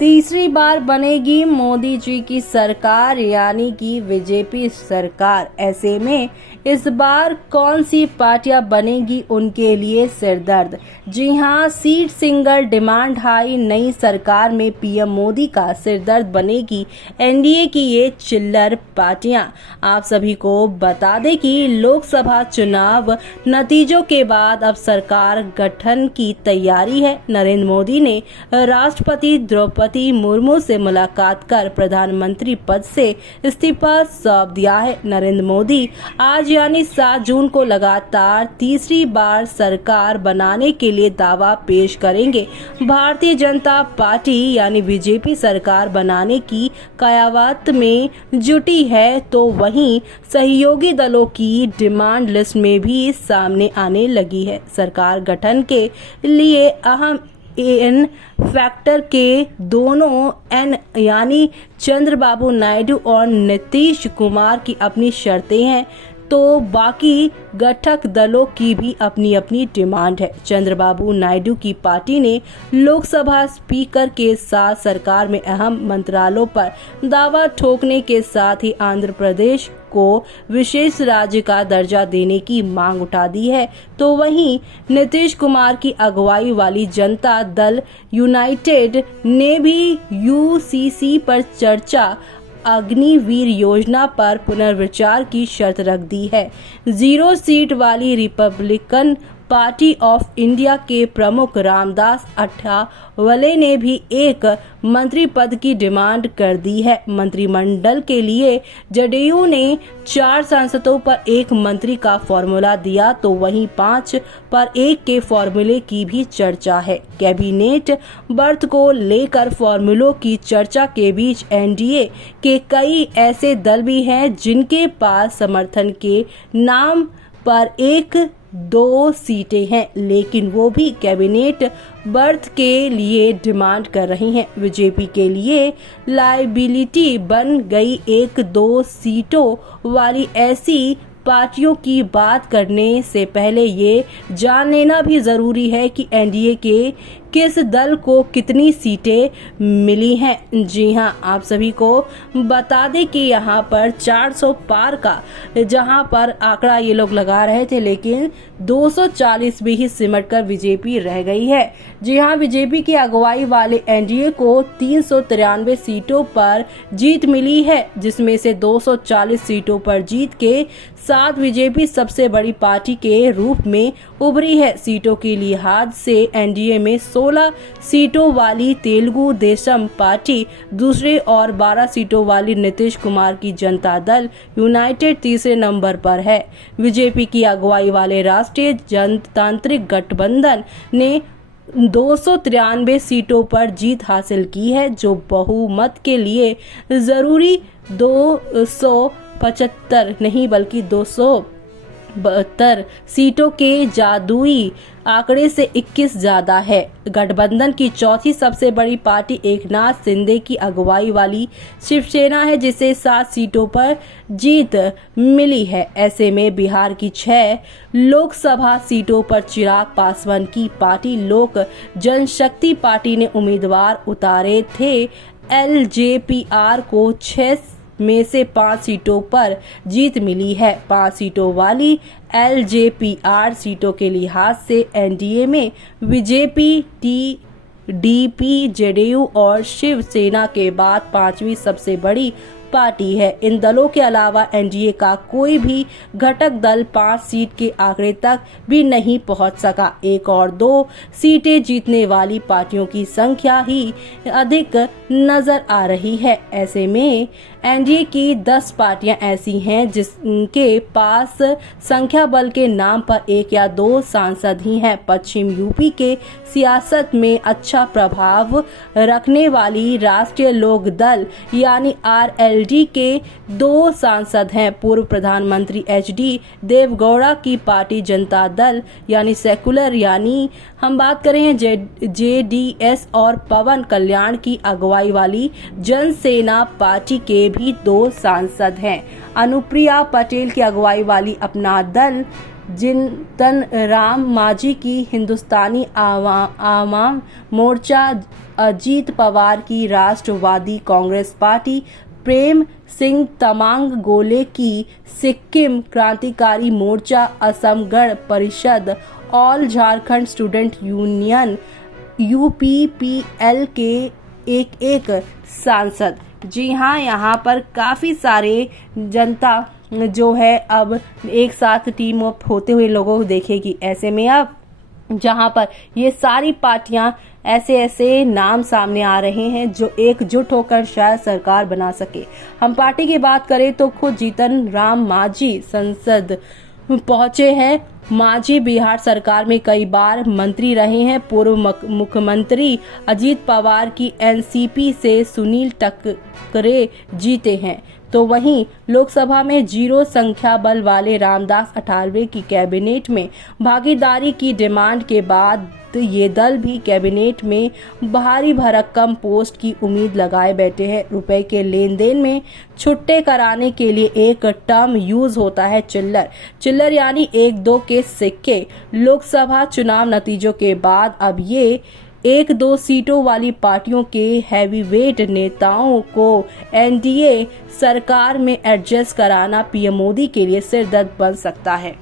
तीसरी बार बनेगी मोदी जी की सरकार यानी कि बीजेपी सरकार। ऐसे में इस बार कौन सी पार्टियां बनेगी उनके लिए सिरदर्द। जी हां, सीट सिंगल डिमांड हाई, नई सरकार में पीएम मोदी का सिरदर्द बनेगी एनडीए की ये चिल्लर पार्टियां। आप सभी को बता दें कि लोकसभा चुनाव नतीजों के बाद अब सरकार गठन की तैयारी है। नरेंद्र मोदी ने राष्ट्रपति द्रौपदी मुर्मू से मुलाकात कर प्रधानमंत्री पद से इस्तीफा सौंप दिया है। नरेंद्र मोदी आज यानी 7 जून को लगातार तीसरी बार सरकार बनाने के लिए दावा पेश करेंगे। भारतीय जनता पार्टी यानी बीजेपी सरकार बनाने की कयावत में जुटी है, तो वहीं सहयोगी दलों की डिमांड लिस्ट में भी सामने आने लगी है। सरकार गठन के लिए अहम एन फैक्टर के दोनों एन यानी चंद्रबाबू नायडू और नीतीश कुमार की अपनी शर्तें हैं, तो बाकी गठक दलों की भी अपनी अपनी डिमांड है। चंद्रबाबू नायडू की पार्टी ने लोकसभा स्पीकर के साथ सरकार में अहम मंत्रालयों पर दावा ठोकने के साथ ही आंध्र प्रदेश को विशेष राज्य का दर्जा देने की मांग उठा दी है, तो वहीं नीतीश कुमार की अगुवाई वाली जनता दल यूनाइटेड ने भी यूसीसी पर चर्चा अग्निवीर योजना पर पुनर्विचार की शर्त रख दी है। 0 सीट वाली रिपब्लिकन पार्टी ऑफ इंडिया के प्रमुख रामदास अठावले ने भी एक मंत्री पद की डिमांड कर दी है। मंत्रिमंडल के लिए जदयू ने 4 सांसदों पर 1 मंत्री का फॉर्मूला दिया, तो वहीं 5 पर 1 के फॉर्मूले की भी चर्चा है। कैबिनेट बर्थ को लेकर फॉर्मूलों की चर्चा के बीच एनडीए के कई ऐसे दल भी हैं जिनके पास समर्थन के नाम पर 1-2 सीटें हैं, लेकिन वो भी कैबिनेट बर्थ के लिए डिमांड कर रही हैं। बीजेपी के लिए लायबिलिटी बन गई 1-2 सीटों वाली ऐसी पार्टियों की बात करने से पहले ये जान लेना भी जरूरी है कि एनडीए के किस दल को कितनी सीटें मिली हैं। जी हां, आप सभी को बता दें कि यहाँ पर 400 पार का जहां पर आंकड़ा ये लोग लगा रहे थे, लेकिन 240 भी ही सिमट कर बीजेपी रह गई है। जी हां, बीजेपी की अगुवाई वाले एनडीए को 393 सीटों पर जीत मिली है, जिसमें से 240 सीटों पर जीत के साथ बीजेपी सबसे बड़ी पार्टी के रूप में उभरी है। सीटों के लिहाज से एनडीए में 16 सीटों वाली तेलुगु देशम पार्टी दूसरे और 12 सीटों वाली नीतीश कुमार की जनता दल यूनाइटेड तीसरे नंबर पर है। बीजेपी की अगुवाई वाले राष्ट्रीय जनतांत्रिक गठबंधन ने 293 सीटों पर जीत हासिल की है, जो बहुमत के लिए जरूरी 275 नहीं बल्कि 272 सीटों के जादुई आंकड़े से 21 ज्यादा है। गठबंधन की चौथी सबसे बड़ी पार्टी एकनाथ शिंदे की अगुवाई वाली शिवसेना है, जिसे 7 सीटों पर जीत मिली है। ऐसे में बिहार की 6 लोकसभा सीटों पर चिराग पासवान की पार्टी लोक जनशक्ति पार्टी ने उम्मीदवार उतारे थे। एलजेपीआर को 6 में से 5 सीटों पर जीत मिली है। 5 सीटों वाली एलजेपीआर सीटों के लिहाज से एनडीए में बीजेपी, टीडीपी, जेडीयू और शिवसेना के बाद 5वीं सबसे बड़ी पार्टी है। इन दलों के अलावा एनडीए का कोई भी घटक दल 5 सीट के आंकड़े तक भी नहीं पहुंच सका। 1 और 2 सीटें जीतने वाली पार्टियों की संख्या ही अधिक नजर आ रही है। ऐसे में एनडीए की 10 पार्टियां ऐसी हैं जिनके पास संख्या बल के नाम पर 1 या 2 सांसद ही हैं। पश्चिम यूपी के सियासत में अच्छा प्रभाव रखने वाली राष्ट्रीय लोक दल यानी आरएलडी के 2 सांसद हैं। पूर्व प्रधानमंत्री एचडी देवगौड़ा की पार्टी जनता दल यानी सेकुलर यानी हम बात करें जेडीएस और पवन कल्याण की अगुवाई वाली जनसेना पार्टी के भी 2 सांसद हैं। अनुप्रिया पटेल की अगुवाई वाली अपना दल जितन राम मांझी की हिंदुस्तानी आवाम मोर्चा, अजीत पवार की राष्ट्रवादी कांग्रेस पार्टी, प्रेम सिंह तमांग गोले की सिक्किम क्रांतिकारी मोर्चा, Assam Gana Parishad, all Jharkhand student union, UPPL के एक सांसद। जी हाँ, यहाँ पर काफ़ी सारे जनता जो है अब एक साथ टीम अप होते हुए लोगों को देखेगी। ऐसे में अब जहाँ पर ये सारी पार्टियां ऐसे नाम सामने आ रहे हैं जो एकजुट होकर शायद सरकार बना सके। हम पार्टी की बात करें तो खुद जीतन राम मांझी संसद पहुंचे हैं। मांझी बिहार सरकार में कई बार मंत्री रहे हैं। पूर्व मुख्यमंत्री अजीत पवार की NCP से सुनील टकरे जीते हैं, तो वहीं लोकसभा में 0 संख्या बल वाले रामदास अठावले की कैबिनेट में भागीदारी की डिमांड के बाद ये दल भी कैबिनेट में भारी भरकम पोस्ट की उम्मीद लगाए बैठे हैं। रुपए के लेन देन में छुट्टे कराने के लिए एक टर्म यूज होता है चिल्लर यानी 1-2 के सिक्के। लोकसभा चुनाव नतीजों के बाद अब ये 1-2 सीटों वाली पार्टियों के हैवीवेट नेताओं को NDA सरकार में एडजस्ट कराना PM मोदी के लिए सिरदर्द बन सकता है।